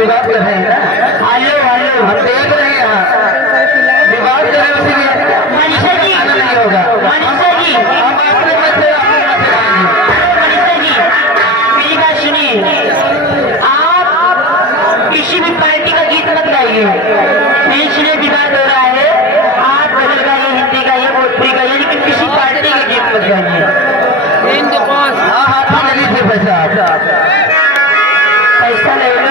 विवाद कर रहे हैं ना। आयो आयो हम देख रहे हैं यहाँ विवाद कर रहे हैं, उसी मनीषा जी नहीं होगा। मनीषा जी हम अपने मत से मनीषा जी मेरी बात सुनिए। आप किसी भी पार्टी का गीत मत गाइए, इसलिए विवाद हो रहा है। आप गजल गाइए, हिंदी गाइए, भोजपुरी गाइए, लेकिन किसी पार्टी के गीत मत गाइए। हाँ हाँ, जल्दी से पैसा पैसा ले लो।